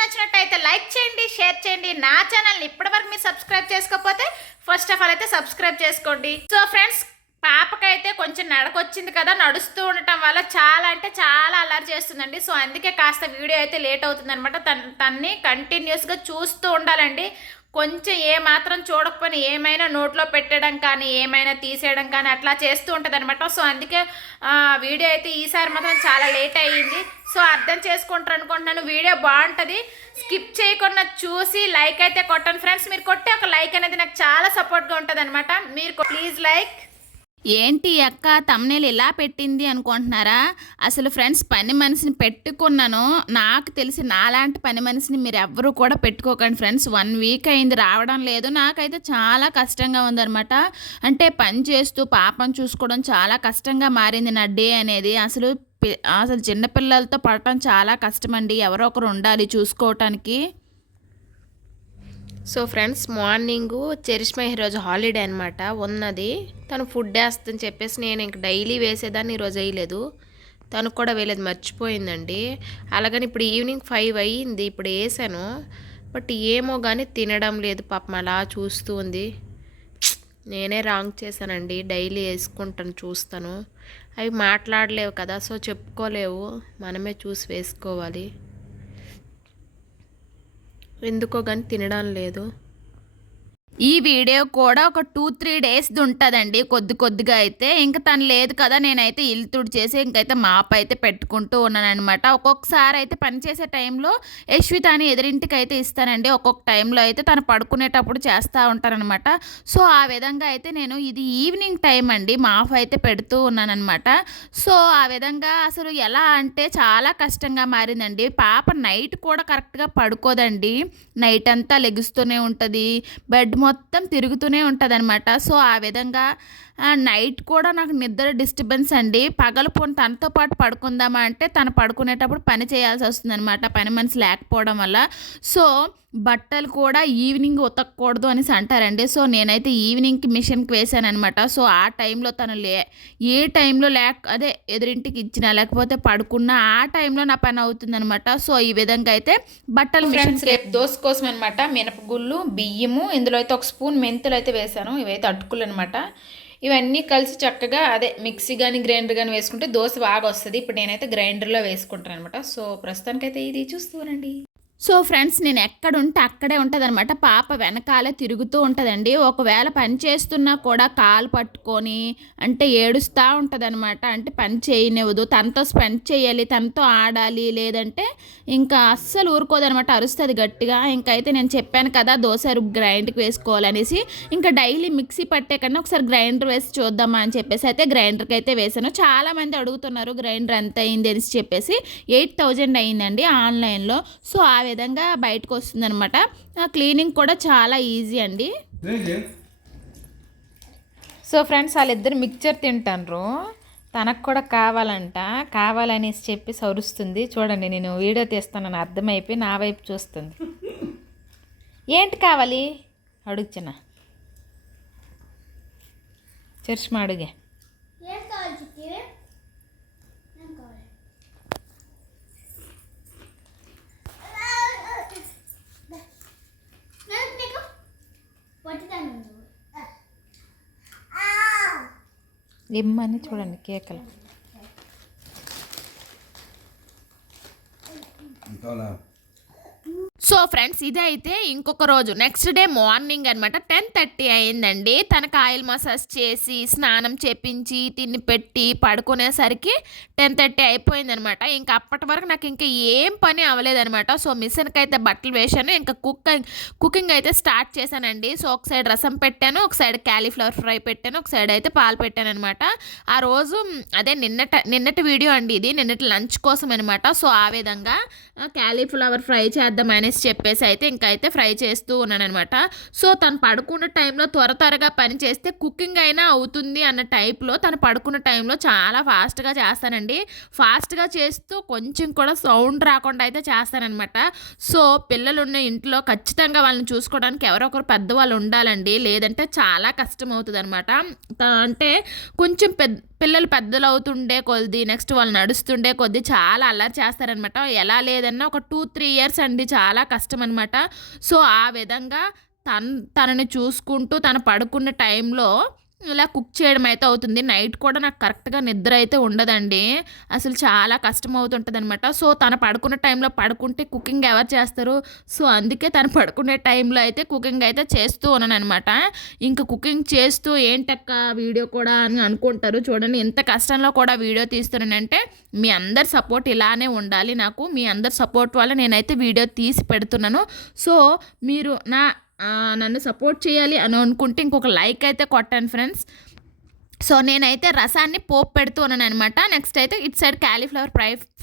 నచ్చినట్టయితే లైక్ చేయండి, షేర్ చేయండి. నా ఛానల్ని ఇప్పటివరకు మీరు సబ్స్క్రైబ్ చేసుకోకపోతే ఫస్ట్ ఆఫ్ ఆల్ అయితే సబ్స్క్రైబ్ చేసుకోండి. సో ఫ్రెండ్స్, పాపకైతే కొంచెం నడకొచ్చింది కదా, నడుస్తూ ఉండటం వల్ల చాలా అంటే చాలా అల్లరి చేస్తుందండి. సో అందుకే కాస్త వీడియో అయితే లేట్ అవుతుంది అనమాట. తన్ని కంటిన్యూస్గా చూస్తూ ఉండాలండి. కొంచెం ఏమాత్రం చూడకపోయినా ఏమైనా నోట్లో పెట్టడం కానీ ఏమైనా తీసేయడం కానీ అట్లా చేస్తూ ఉంటుంది అనమాట. సో అందుకే వీడియో అయితే ఈసారి మాత్రం చాలా లేట్ అయ్యింది. సో అర్థం చేసుకుంటారు అనుకుంటున్నాను. వీడియో బాగుంటుంది, స్కిప్ చేయకుండా చూసి లైక్ అయితే కొట్టండి ఫ్రెండ్స్. మీరు కొట్టే ఒక లైక్ అనేది నాకు చాలా సపోర్ట్గా ఉంటుంది అనమాట. మీరు ప్లీజ్ లైక్. ఏంటి అక్క తమ్నేల్ ఇలా పెట్టింది అనుకుంటున్నారా? అసలు ఫ్రెండ్స్, పని మనిషిని పెట్టుకున్నాను. నాకు తెలిసి నాలాంటి పని మనిషిని మీరు ఎవ్వరూ కూడా పెట్టుకోకండి ఫ్రెండ్స్. 1 వీక్ అయింది, రావడం లేదు. నాకైతే చాలా కష్టంగా ఉందన్నమాట. అంటే పని చేస్తూ పాపను చూసుకోవడం చాలా కష్టంగా మారింది నా డే అనేది. అసలు చిన్నపిల్లలతో పడటం చాలా కష్టమండి. ఎవరో ఒకరు ఉండాలి చూసుకోవటానికి. సో ఫ్రెండ్స్, మార్నింగు చరిష్మా ఈరోజు హాలిడే అనమాట ఉన్నది. తను ఫుడ్ వేస్తుందని చెప్పేసి నేను ఇంక డైలీ వేసేదాన్ని, ఈరోజు వేయలేదు. తను కూడా వేయలేదు, మర్చిపోయిందండి. అలాగని ఇప్పుడు ఈవినింగ్ 5 అయ్యింది, ఇప్పుడు వేసాను. బట్ ఏమో కానీ తినడం లేదు పాపం, అలా చూస్తూ ఉంది. నేనే రాంగ్ చేశానండి. డైలీ వేసుకుంటాను, చూస్తాను. అవి మాట్లాడలేవు కదా, సో చెప్పుకోలేవు, మనమే చూసి వేసుకోవాలి. ఎందుకో కానీ తినడం లేదు. ఈ వీడియో కూడా ఒక 2-3 డేస్ ఉంటుందండి, కొద్దిగా అయితే. ఇంకా తను లేదు కదా, నేనైతే ఇల్లు తుడిచేసి ఇంకైతే మాప్ అయితే పెట్టుకుంటూ ఉన్నాను అనమాట. ఒక్కొక్కసారి అయితే పనిచేసే టైంలో యశ్వితాని ఎదురింటికి అయితే ఇస్తానండి. ఒక్కొక్క టైంలో అయితే తను పడుకునేటప్పుడు చేస్తూ ఉంటానన్నమాట. సో ఆ విధంగా అయితే నేను ఇది ఈవినింగ్ టైం అండి మాప్ అయితే పెడుతూ ఉన్నానన్నమాట. సో ఆ విధంగా అసలు ఎలా అంటే చాలా కష్టంగా మారిందండి. పాప నైట్ కూడా కరెక్ట్గా పడుకోదండి. నైట్ అంతా లెగుస్తూనే ఉంటుంది, బెడ్ మొత్తం తిరుగుతూనే ఉంటుంది అనమాట. సో ఆ విధంగా నైట్ కూడా నాకు నిద్ర డిస్టర్బెన్స్ అండి. పగలుపోని తనతో పాటు పడుకుందామా అంటే తను పడుకునేటప్పుడు పని చేయాల్సి వస్తుంది అనమాట, పని మనిషి లేకపోవడం వల్ల. సో బట్టలు కూడా ఈవినింగ్ ఉతకూడదు అనేసి అంటారండి. సో నేనైతే ఈవినింగ్కి మిషన్కి వేసాను అనమాట. సో ఆ టైంలో తను ఏ టైంలో అదే ఎదురింటికి ఇచ్చినా లేకపోతే పడుకున్నా ఆ టైంలో నా పని అవుతుంది అనమాట. సో ఈ విధంగా అయితే బట్టలు ఫ్రెండ్స్, రేపు దోశ కోసం అనమాట మినపగుళ్ళు, బియ్యము, ఇందులో అయితే 1 స్పూన్ మెంతులు అయితే వేసాను. ఇవైతే అటుకులు అనమాట. ఇవన్నీ కలిసి చక్కగా అదే మిక్సీ కానీ గ్రైండర్ కానీ వేసుకుంటే దోశ బాగా వస్తుంది. ఇప్పుడు నేనైతే గ్రైండర్లో వేసుకుంటాను అనమాట. సో ప్రస్తుతానికైతే ఇది చూస్తూనండి. సో ఫ్రెండ్స్, నేను ఎక్కడుంటే అక్కడే ఉంటుంది అనమాట. పాప వెనకాలే తిరుగుతూ ఉంటుందండి. ఒకవేళ పని చేస్తున్నా కూడా కాలు పట్టుకొని అంటే ఏడుస్తూ ఉంటుంది అనమాట. అంటే పని చేయనివ్వదు, తనతో స్పెండ్ చేయాలి, తనతో ఆడాలి, లేదంటే ఇంకా అస్సలు ఊరుకోదనమాట, అరుస్తుంది గట్టిగా. ఇంకైతే నేను చెప్పాను కదా దోశ గ్రైండర్కి వేసుకోవాలనేసి, ఇంకా డైలీ మిక్సీ పట్టే కన్నా ఒకసారి గ్రైండర్ వేసి చూద్దామా అని చెప్పేసి అయితే గ్రైండర్కి అయితే వేసాను. చాలామంది అడుగుతున్నారు గ్రైండర్ ఎంత అయింది అనేసి చెప్పేసి. 8,000 అయిందండి ఆన్లైన్లో. సో ఆ విధంగా బయటకు వస్తుందన్నమాట. క్లీనింగ్ కూడా చాలా ఈజీ అండి. సో ఫ్రెండ్స్, వాళ్ళిద్దరు మిక్చర్ తింటారు. తనకు కూడా కావాలనేసి చెప్పి సరుస్తుంది. చూడండి, నేను వీడియో తీస్తానని అర్థమైపోయి నా వైపు చూస్తుంది. ఏంటి కావాలి అడుగుతున్నా, చరిష్మా అడుగే. ఇమ్మని చూడండి కేకలు. సో ఫ్రెండ్స్, ఇదైతే ఇంకొక రోజు నెక్స్ట్ డే మార్నింగ్ అనమాట. 10:30 అయిందండి. తనకు ఆయిల్ మసాజ్ చేసి స్నానం చేపించి తిని పెట్టి పడుకునేసరికి 10:30 అయిపోయింది అనమాట. ఇంకా అప్పటి వరకు నాకు ఇంకా ఏం పని అవ్వలేదనమాట. సో మిషన్కి అయితే బట్టలు వేసాను, ఇంకా కుకింగ్ అయితే స్టార్ట్ చేశానండి. సో ఒక సైడ్ రసం పెట్టాను, ఒక సైడ్ క్యాలీఫ్లవర్ ఫ్రై పెట్టాను, ఒక సైడ్ అయితే పాలు పెట్టాను అనమాట. ఆ రోజు అదే నిన్నటి వీడియో అండి ఇది, నిన్నటి లంచ్ కోసం అనమాట. సో ఆ విధంగా క్యాలీఫ్లవర్ ఫ్రై చేద్దాం అనేసి చెప్పేసి అయితే ఇంకైతే ఫ్రై చేస్తూ ఉన్నాను అనమాట. సో తను పడుకున్న టైంలో త్వరగా పని చేస్తే కుకింగ్ అయినా అవుతుంది అన్న టైప్లో తను పడుకున్న టైంలో చాలా ఫాస్ట్గా చేస్తానండి. ఫాస్ట్గా చేస్తూ కొంచెం కూడా సౌండ్ రాకుండా అయితే చేస్తానన్నమాట. సో పిల్లలు ఉన్న ఇంట్లో ఖచ్చితంగా వాళ్ళని చూసుకోవడానికి ఎవరో ఒకరు పెద్దవాళ్ళు ఉండాలండి, లేదంటే చాలా కష్టం అవుతుంది అనమాట. అంటే కొంచెం పిల్లలు పెద్దలు అవుతుండే కొద్ది నెక్స్ట్ వాళ్ళు నడుస్తుండే కొద్ది చాలా అల్లరి చేస్తారనమాట. ఎలా లేదన్నా ఒక 2-3 ఇయర్స్ అండి, చాలా కష్టం అనమాట. సో ఆ విధంగా తనని చూసుకుంటూ తను పడుకున్న టైంలో ఇలా కుక్ చేయడం అయితే అవుతుంది. నైట్ కూడా నాకు కరెక్ట్గా నిద్ర అయితే ఉండదండి, అసలు చాలా కష్టం అవుతుంటుంది అనమాట. సో తను పడుకున్న టైంలో పడుకుంటే కుకింగ్ ఎవరు చేస్తారు? సో అందుకే తను పడుకునే టైంలో అయితే కుకింగ్ అయితే చేస్తూ ఉన్నాను అనమాట. ఇంకా కుకింగ్ చేస్తూ ఏంటక్క వీడియో కూడా అని అనుకుంటారు. చూడండి ఎంత కష్టంలో కూడా వీడియో తీస్తున్నానంటే మీ అందరి సపోర్ట్ ఇలానే ఉండాలి నాకు. మీ అందరి సపోర్ట్ వల్ల నేనైతే వీడియో తీసి పెడుతున్నాను. సో మీరు నన్ను సపోర్ట్ చేయాలి అని అనుకుంటే ఇంకొక లైక్ అయితే కొట్టండి ఫ్రెండ్స్. సో నేనైతే రసాన్ని పోపు పెడుతూ ఉన్నాను అనమాట. నెక్స్ట్ అయితే ఇటు సైడ్ క్యాలీఫ్లవర్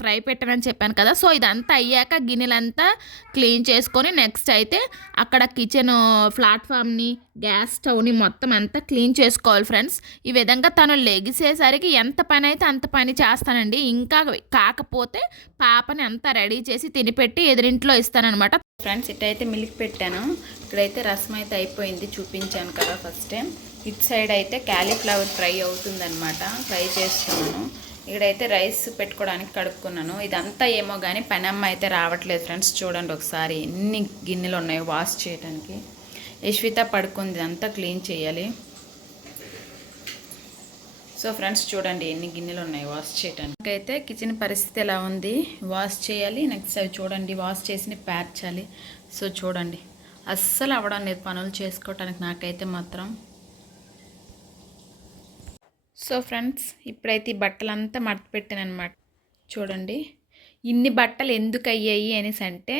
ఫ్రై పెట్టానని చెప్పాను కదా. సో ఇదంతా అయ్యాక గిన్నెలంతా క్లీన్ చేసుకొని నెక్స్ట్ అయితే అక్కడ కిచెన్ ప్లాట్ఫామ్ని గ్యాస్ స్టవ్ని మొత్తం అంతా క్లీన్ చేసుకోవాలి ఫ్రెండ్స్. ఈ విధంగా తను లెగిసేసరికి ఎంత పని అయితే అంత పని చేస్తానండి. ఇంకా కాకపోతే పాపని అంతా రెడీ చేసి తినిపెట్టి ఎదురింట్లో ఇస్తానన్నమాట. ఫ్రెండ్స్ ఇటైతే మిల్క్ పెట్టాను, ఇక్కడైతే రసం అయితే అయిపోయింది, చూపించాను కదా ఫస్ట్ టైం. ఇటు సైడ్ అయితే క్యాలీఫ్లవర్ ఫ్రై అవుతుందన్నమాట, ఫ్రై చేస్తున్నాను. ఇక్కడైతే రైస్ పెట్టుకోవడానికి కడుక్కున్నాను. ఇదంతా ఏమో కానీ పనమ్మ అయితే రావట్లేదు ఫ్రెండ్స్. చూడండి ఒకసారి ఎన్ని గిన్నెలు ఉన్నాయో వాష్ చేయడానికి. యశ్విత పడుకుంది, ఇదంతా క్లీన్ చేయాలి. సో ఫ్రెండ్స్ చూడండి ఎన్ని గిన్నెలు ఉన్నాయి వాష్ చేయడానికి. అయితే కిచెన్ పరిస్థితి ఎలా ఉంది, వాష్ చేయాలి. నెక్స్ట్ అవి చూడండి వాష్ చేసి పేర్చాలి. సో చూడండి అస్సలు అవ్వడం లేదు పనులు చేసుకోవటానికి నాకైతే మాత్రం. సో ఫ్రెండ్స్ ఇప్పుడైతే ఈ బట్టలంతా మడత పెట్టాను అనమాట. చూడండి ఇన్ని బట్టలు ఎందుకు అయ్యాయి అనేసి అంటే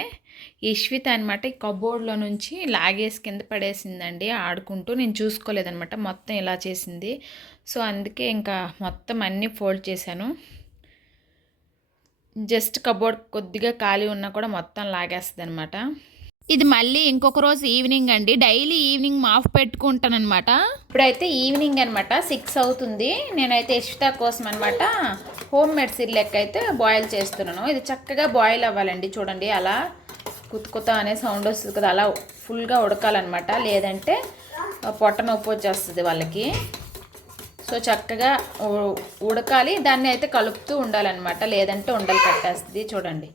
యశ్విత అనమాట ఈ కబోర్డ్లో నుంచి లాగేసి కింద పడేసిందండి ఆడుకుంటూ. నేను చూసుకోలేదనమాట, మొత్తం ఇలా చేసింది. సో అందుకే ఇంకా మొత్తం అన్నీ ఫోల్డ్ చేశాను. జస్ట్ కబోర్డ్ కొద్దిగా ఖాళీ ఉన్నా కూడా మొత్తం లాగేస్తుంది అనమాట. ఇది మళ్ళీ ఇంకొక రోజు ఈవినింగ్ అండి, డైలీ ఈవినింగ్ మాఫ్ పెట్టుకుంటాను అనమాట. ఇప్పుడైతే ఈవినింగ్ అనమాట 6 అవుతుంది. నేనైతే యశ్విత కోసం అనమాట హోమ్ మేడ్ సిర్లెక్ అయితే బాయిల్ చేస్తున్నాను. ఇది చక్కగా బాయిల్ అవ్వాలండి. చూడండి అలా కుత్త అనే సౌండ్ వస్తుంది కదా, అలా ఫుల్గా ఉడకాలన్నమాట, లేదంటే పొట్ట నొప్పి వచ్చేస్తుంది వాళ్ళకి. సో చక్కగా ఉడకాలి, దాన్ని అయితే కలుపుతూ ఉండాలన్నమాట, లేదంటే ఉండలు కట్టేస్తుంది. చూడండి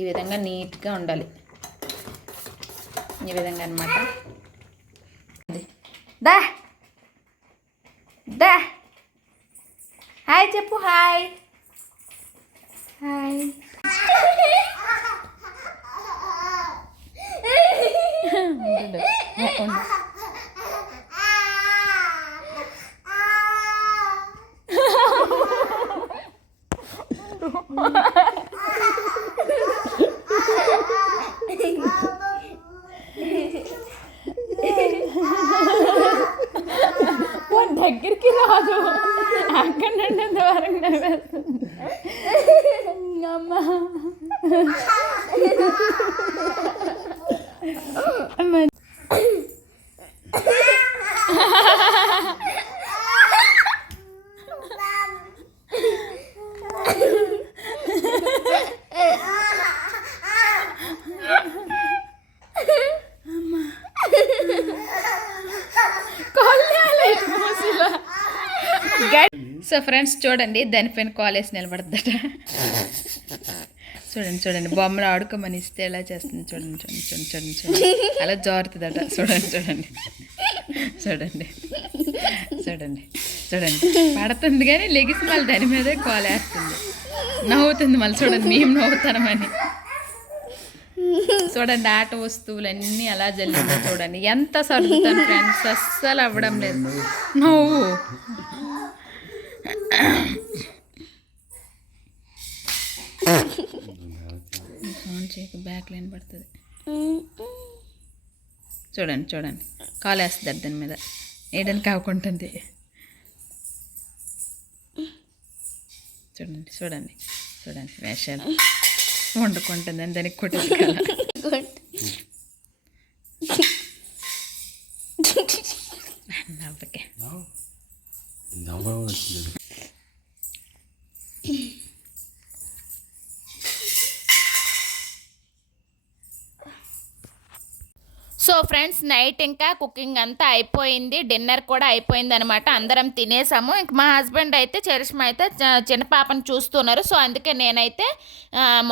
ఈ విధంగా నీట్గా ఉండాలి, ఈ విధంగా అనమాట. దా దా హాయ్ చెప్పు, హాయ్ హాయ్. దగ్గరికి రాదు, అక్కడ నుండి దూరంగా వేస్తుంది అమ్మా. సో ఫ్రెండ్స్ చూడండి దానిపైన కాలేజ్ నిలబడద్దట. చూడండి చూడండి బొమ్మలు ఆడుకోమని ఇస్తే ఎలా చేస్తుంది. చూడండి చూడండి చూడండి చూడండి చూడండి అలా జారుతుందట. చూడండి చూడండి చూడండి చూడండి చూడండి పడుతుంది కానీ లెగిసి మళ్ళీ దాని మీదే కాలేస్తుంది, నవ్వుతుంది మళ్ళీ. చూడండి మేము నవ్వుతామని. చూడండి ఆట వస్తువులన్నీ అలా జల్లింది. చూడండి ఎంత సర్దుతాను ఫ్రెండ్స్, అస్సలు అవ్వడం లేదు. నవ్వు ఫోన్ చేయకు బ్యాక్ లైన్ పడుతుంది. చూడండి చూడండి కాలేస్తుంది దాని మీద, వేయడానికి కాకుంటుంది. చూడండి చూడండి చూడండి వేషాలు వండుకుంటుంది అని దానికి కొట్టేది కదా. నవ్వకే సో ఫ్రెండ్స్ నైట్ ఇంకా కుకింగ్ అంతా అయిపోయింది, డిన్నర్ కూడా అయిపోయింది అనమాట. అందరం తినేసాము. ఇంక మా హస్బెండ్ అయితే చరిష్మ అయితే చిన్న పాపను చూస్తున్నారు. సో అందుకే నేనైతే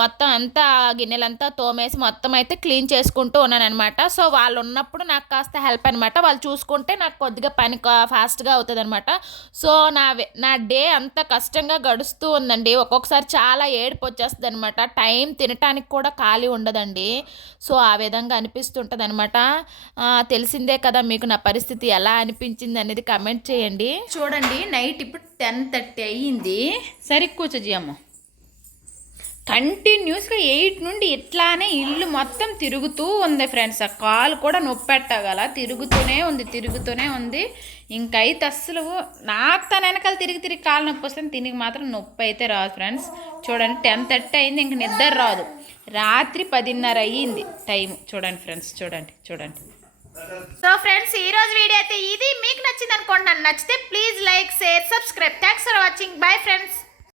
మొత్తం అంతా గిన్నెలంతా తోమేసి మొత్తం అయితే క్లీన్ చేసుకుంటూ ఉన్నాను అనమాట. సో వాళ్ళు ఉన్నప్పుడు నాకు కాస్త హెల్ప్ అనమాట. వాళ్ళు చూసుకుంటే నాకు కొద్దిగా పని ఫాస్ట్గా అవుతుంది అనమాట. సో నా డే అంత కష్టంగా గడుస్తూ ఉందండి. ఒక్కొక్కసారి చాలా ఏడుపు వచ్చేస్తుంది అనమాట. టైం తినటానికి కూడా ఖాళీ ఉండదండి. సో ఆ విధంగా అనిపిస్తుంటుంది అనమాట. తెలిసిందే కదా మీకు నా పరిస్థితి ఎలా అనిపించింది అనేది కమెంట్ చేయండి. చూడండి నైట్ ఇప్పుడు 10:30 అయ్యింది. సరే కూర్చోజేయమ్మ. కంటిన్యూస్గా 8 నుండి ఇట్లానే ఇల్లు మొత్తం తిరుగుతూ ఉంది ఫ్రెండ్స్. ఆ కాలు కూడా నొప్పి పెట్టగల తిరుగుతూనే ఉంది. ఇంకైతే అస్సలు నాకు తన వెనకాల తిరిగి కాలు నొప్పి వస్తుంది, తిరిగి మాత్రం నొప్పి అయితే రాదు ఫ్రెండ్స్. చూడండి 10:30 అయింది, ఇంక నిద్ర రాదు. రాత్రి 10:30 అయ్యింది టైం. చూడండి ఫ్రెండ్స్, చూడండి. సో ఫ్రెండ్స్ ఈరోజు వీడియో అయితే ఇది. మీకు నచ్చింది అనుకుంటున్నాను. నచ్చితే please like, share, subscribe. Thanks for watching. Bye friends.